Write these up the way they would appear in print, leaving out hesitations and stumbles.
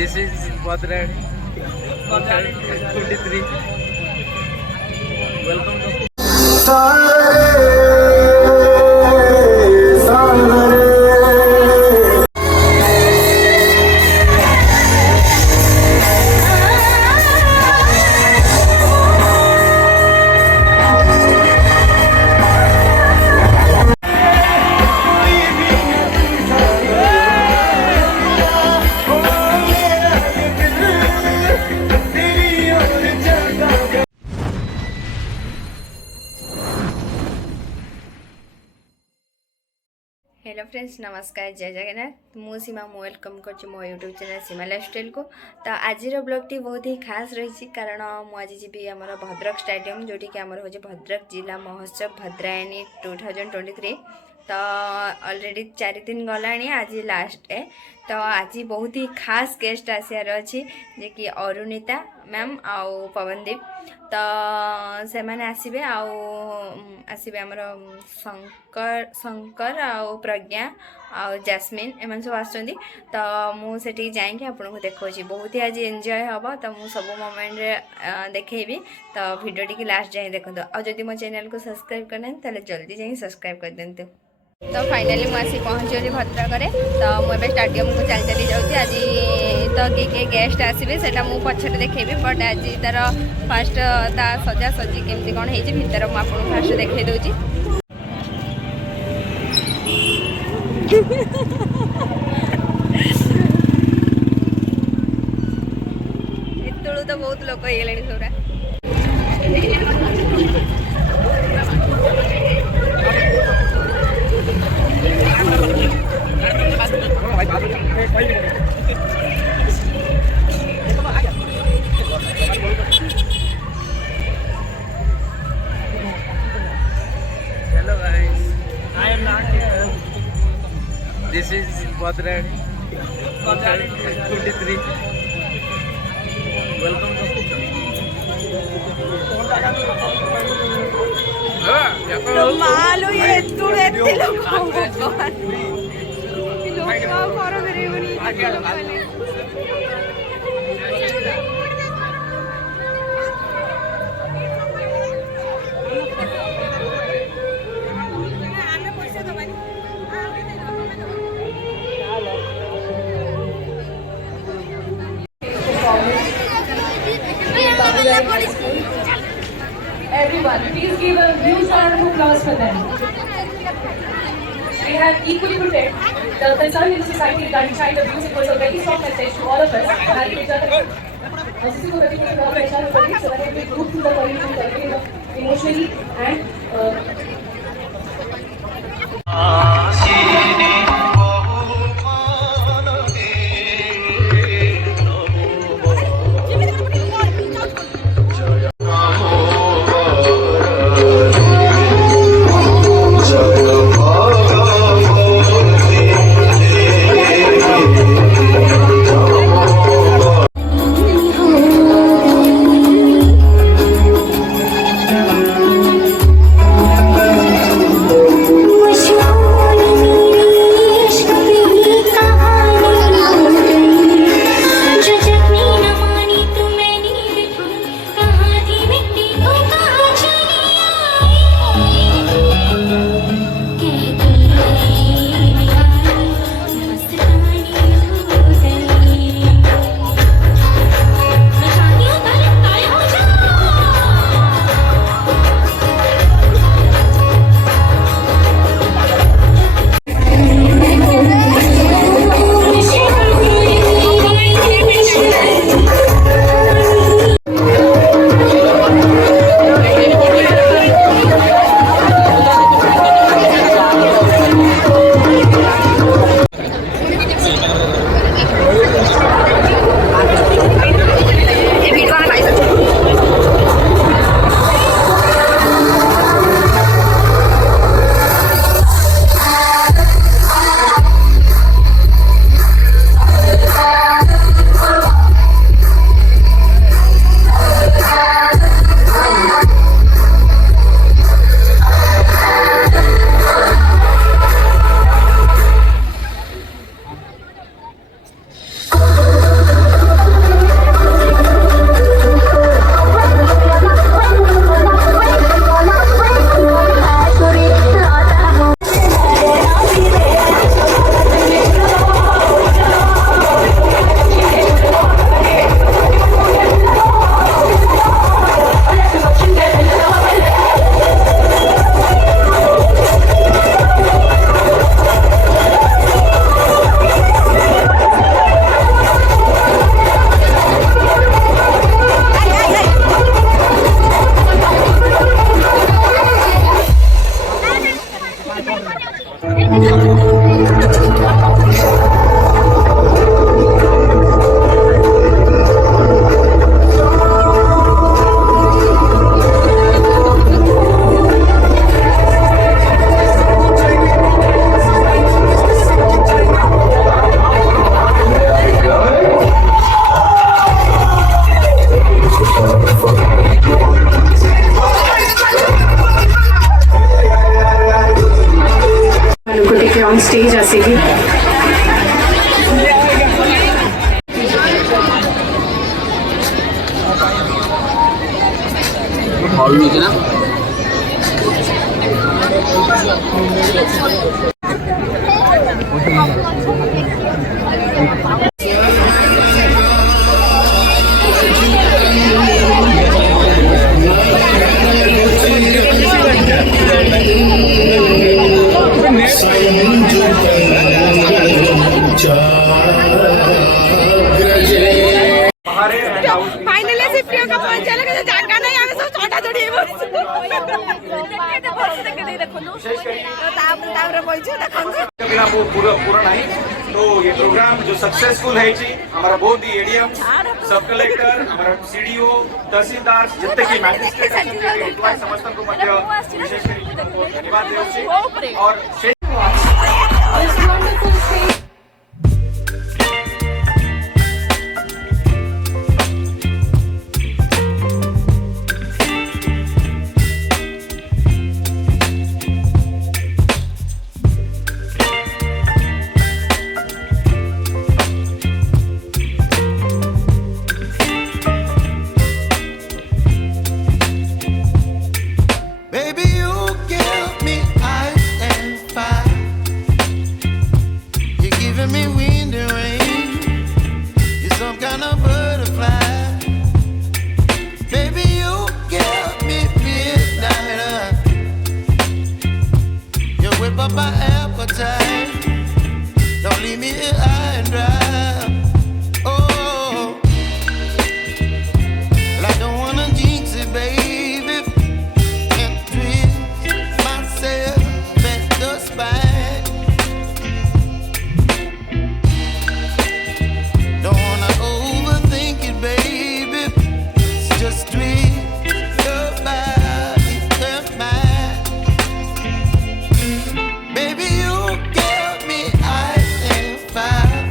This is Bhadrani 23. Welcome to hello friends नमस्कार जय जगन्नाथ मु सीमा मु वेलकम कर मो यूट्यूब चैनल सीमा लाइफस्टाइल को। तो आज ब्लॉग बहुत ही खास रही कारण मुझे जी आम भद्रक स्टेडियम जोटी कि आमर हो भद्रक जिला महोत्सव भद्रायणी 2023। तो ऑलरेडी 4 दिन गला आज लास्ट है। तो आज बहुत ही खास गेस्ट आसार अच्छी जे कि अरुणिता मैम आउ पवनदीप। तो से मैंने आसबे आसबे आमर शंकर आउ प्रज्ञा आउ जैस्मिन एम सब आस। तो मुझे जाकि आपको देखा बहुत ही आज एंजॉय हम। तो मुझे सब मोमेंट देखी तो वीडियो टी लास्ट जाए देखो। और जदि मो चैनल को सब्सक्राइब करना तो जल्दी जाए सब्सक्राइब कर दिंतु। तो फाइनाली मुझे पहुँची गली भद्रक। तो मुझे स्टाडियम को चल चली जाऊँगी। आज तो किए गेस्ट आसबे से पछे देखेबी बट आज तार फास्ट ता सजा सजी केमती कौन हो भर मुझे फास्ट देखे दूँगी। एतु तो बहुत लोक हो गले सबरा। Hello guys, I am not here. This is Bhadrani 23. Welcome to मालो ये तुड़े लोग फॉरो करेंगे Everyone, please give a huge round of applause for them. They have equally protected the concern in the society regarding child abuse. It was a very strong message to all of us. So that we move through the community emotionally and finally से प्रियंका पहुंच चले के जागा नहीं आवे सब छोटा छोटी बस तापर पहुंचो देखो बिना वो पूरा नहीं तो ये प्रोग्राम जो सक्सेसफुल है जी हमारा बहुत ही एडीएम सब कलेक्टर हमारा सीडीओ तहसीलदार जितने की मैजिस्ट्रेट एम्प्लॉय समस्त को मध्य विशेष धन्यवाद देउछि और This wonderful stage. Baby, you give me ice and fire. You're giving me wind and rain. You're some kind of butterfly. Baby, you give me midnight. You whip up my appetite. Don't leave me here high and dry. Oh, well, I don't wanna jinx it, baby. And twist myself at the spine. Don't wanna overthink it, baby. It's just twist your body and mine. Baby, you give me ice and fire.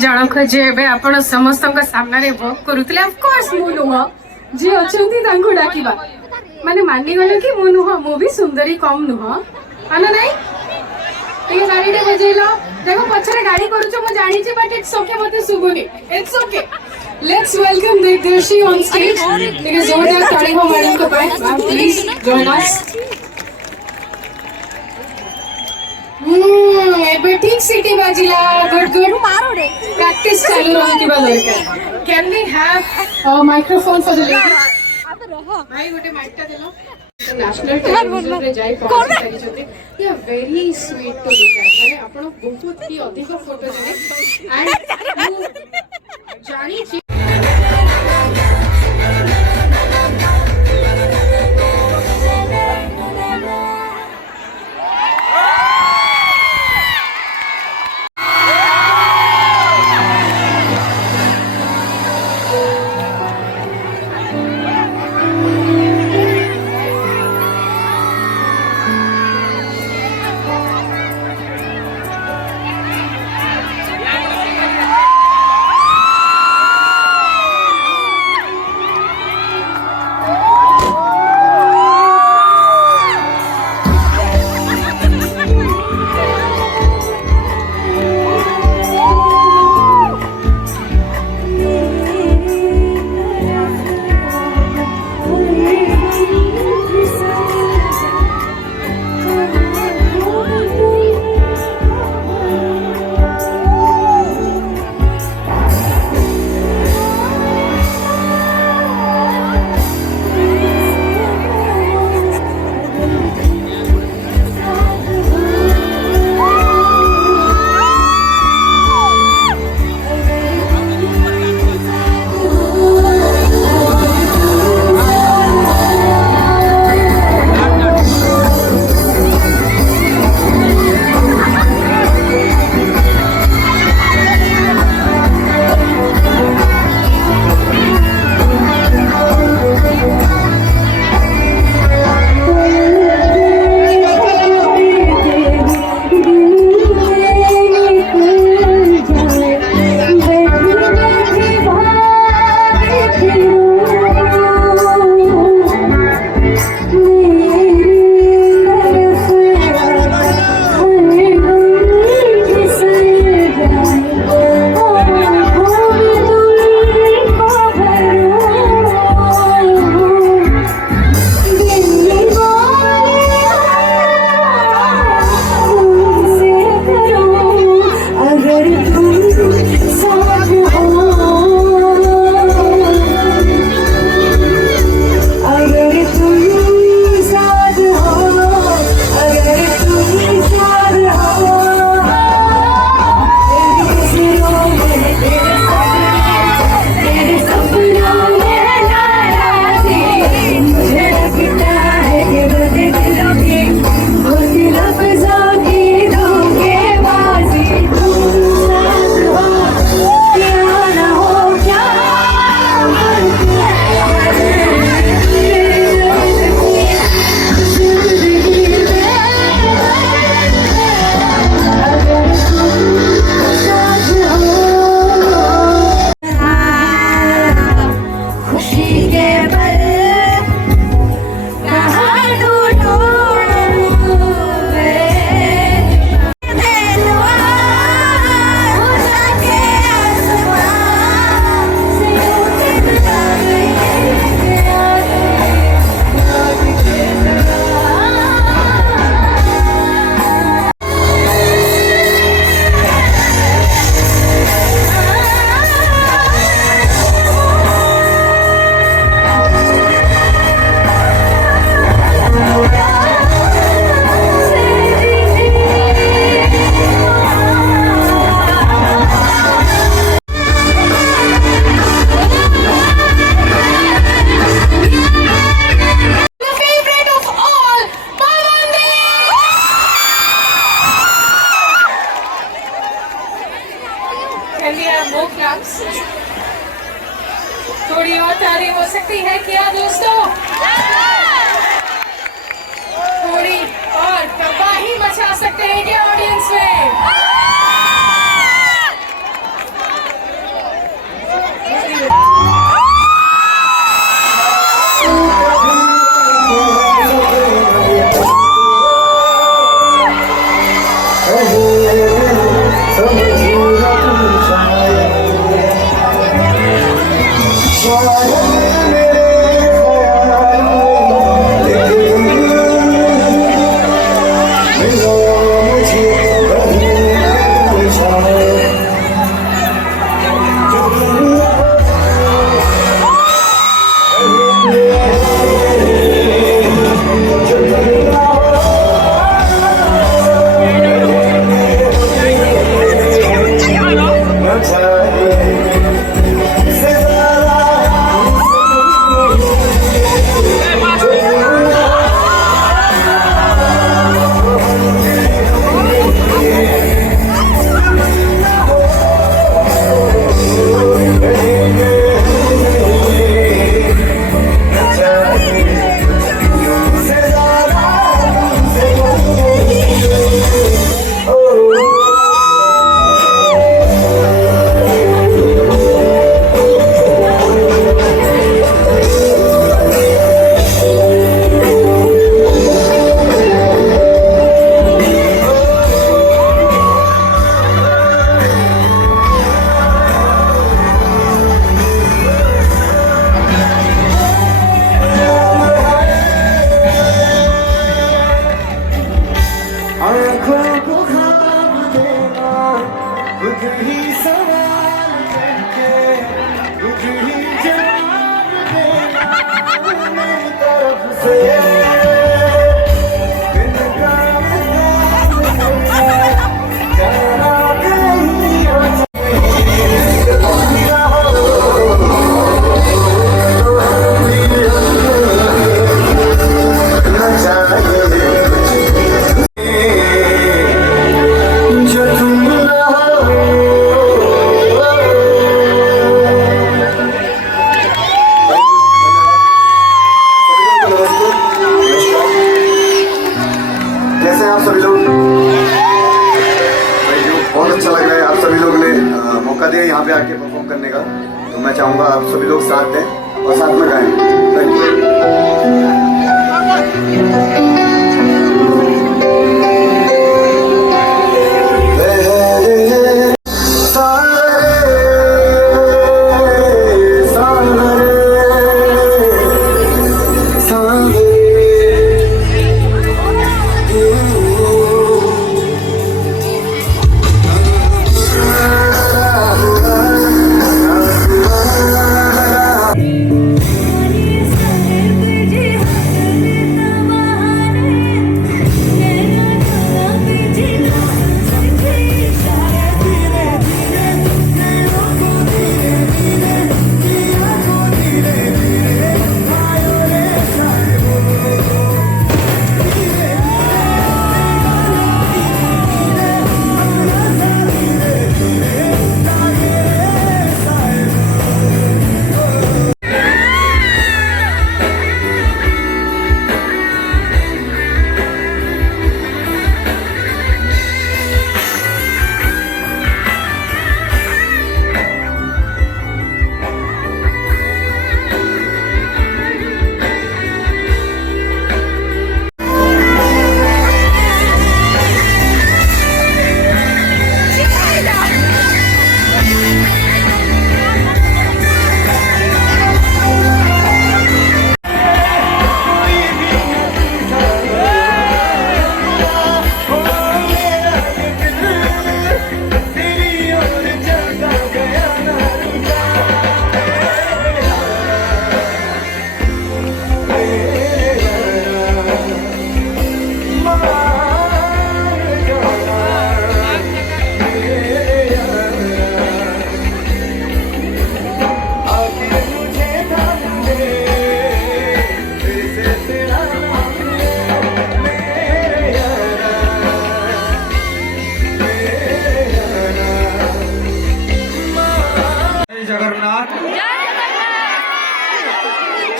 जनक जे एबे आपण समस्त सामने वर्क करुतले of course मु नुह जे अछंती तांको डाकिबा माने मानि गले कि मु नुह मु भी सुंदरी कम नुह आना नहीं ठीक गाड़ी टे बजेलो देखो पछरे गाड़ी करूछो मु जानि छी बट इट्स ओके मते सुबुनी it's okay let's welcome Digdarshi on stage ठीक है जोरदार ताली हो मैडम को पाए मैम प्लीज जॉइन अस एबे ठीक सिटी बाजिला गुड गुड प्रैक्टिस चालू रहतिबा दरकार can we have a microphone for the lady भाई गोटे माइकटा देलो नेशनल टेलीविजन रे जाई पहुंची सारी जते या very sweet to look at माने आपण बहुत ही अधिक फोटो देले एंड जानी छी Can we have more claps? थोड़ी और तारीफ हो सकती है क्या दोस्तों? थोड़ी और तबाही मचा सकते हैं क्या ऑडियंस में? यहाँ पे आके परफॉर्म करने का, तो मैं चाहूंगा आप सभी लोग साथ दें और साथ में गाएं। थैंक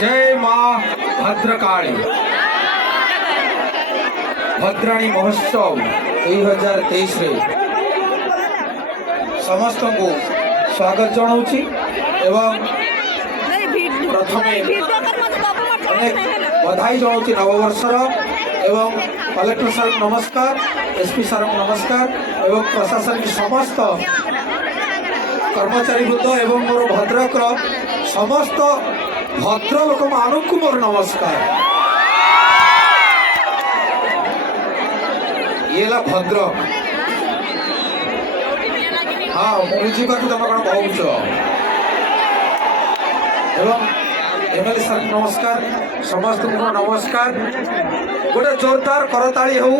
जय माँ भद्रकाली भद्राणी महोत्सव 2023 रे समस्त को स्वागत जनाऊँची एवं प्रथमे अनेक बधाई जनाऊँची नववर्षर एवं कलेक्टर सर नमस्कार एसपी सर नमस्कार एवं प्रशासन की समस्त कर्मचारी वृंद एवं मोर भद्रक समस्त भद्र लोक मानक मोर नमस्कार ये ला भद्रक हाँ मुझे तुम कौन कहूच एवं एमएलए सर नमस्कार समस्त को नमस्कार गोटे जोरदार करताली हो